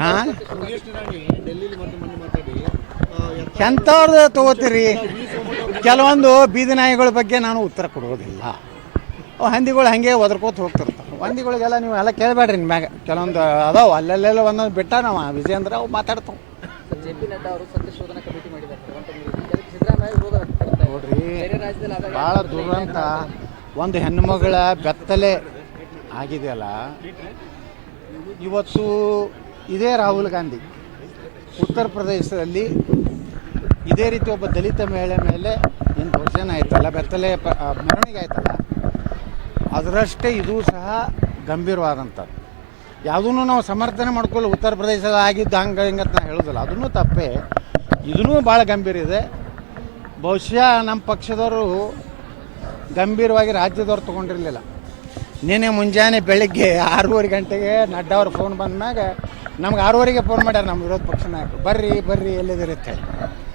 ಹಾಂ ಎಂಥವ್ರದ್ದು ತಗೋತೀರಿ? ಕೆಲವೊಂದು ಬೀದಿ ನಾಯಿಗಳ ಬಗ್ಗೆ ನಾನು ಉತ್ತರ ಕೊಡೋದಿಲ್ಲ ಅವು ಹಂದಿಗಳು ಹಾಗೆ ಒದರ್ಕೋತ ಹೋಗ್ತಿರ್ತಾವೆ ಹಂದಿಗಳಿಗೆಲ್ಲ ನೀವು ಎಲ್ಲ ಕೇಳಬೇಡ್ರಿ ನಿಮ್ಮ ಮ್ಯಾಗ. ಕೆಲವೊಂದು ಅದಾವ ಅಲ್ಲೆಲ್ಲೆಲ್ಲ ಒಂದೊಂದು ಬಿಟ್ಟ ನಾವು ವಿಜಯೇಂದ್ರ ಅವು ಮಾತಾಡ್ತಾವೆ. ನೋಡ್ರಿ ಭಾಳ ದುರಂತ. ಒಂದು ಹೆಣ್ಣುಮಗಳ ಬೆತ್ತಲೆ ಆಗಿದೆಯಲ್ಲ? ಇವತ್ತು ಇದೇ ರಾಹುಲ್ ಗಾಂಧಿ. ಉತ್ತರ ಪ್ರದೇಶದಲ್ಲಿ ಇದೇ ರೀತಿ ಒಬ್ಬ ದಲಿತ ಮಹಿಳೆ ಮೇಲೆ ಏನು ದೌರ್ಜನ್ಯ ಆಯ್ತಲ್ಲ, ಬೆತ್ತಲೆ ಮೆರವಣಿಗೆ ಆಯ್ತಲ್ಲ, ಅದರಷ್ಟೇ ಇದು ಸಹ ಗಂಭೀರವಾದಂಥದ್ದು. ಯಾವುದನ್ನು ನಾವು ಸಮರ್ಥನೆ ಮಾಡ್ಕೊಳ್ಳಿ ಉತ್ತರ ಪ್ರದೇಶದ ಆಗಿದ್ದು ಹಂಗೆ, ಹಿಂಗೆ ಅಂತ ಹೇಳೋದಿಲ್ಲ. ಅದನ್ನು ತಪ್ಪೇ. ಇದೂ ಭಾಳ ಗಂಭೀರ ಇದೆ. ಬಹುಶಃ ನಮ್ಮ ಪಕ್ಷದವರು ಗಂಭೀರವಾಗಿ ರಾಜ್ಯದವ್ರು ತೊಗೊಂಡಿರಲಿಲ್ಲ. ನಿನ್ನೆ ಮುಂಜಾನೆ ಬೆಳಿಗ್ಗೆ ಆರೂವರೆ ಗಂಟೆಗೆ ನಡ್ಡಾ ಅವ್ರ ಫೋನ್ ಬಂದ ಮ್ಯಾಗ ನಮ್ಗೆ ಆರೂವರೆಗೆ ಫೋನ್ ಮಾಡ್ಯಾರ ನಮ್ಮ ವಿರೋಧ ಪಕ್ಷ ನಾಯಕರು. ಬರ್ರಿ ಬರ್ರಿ ಹೇಳಿ.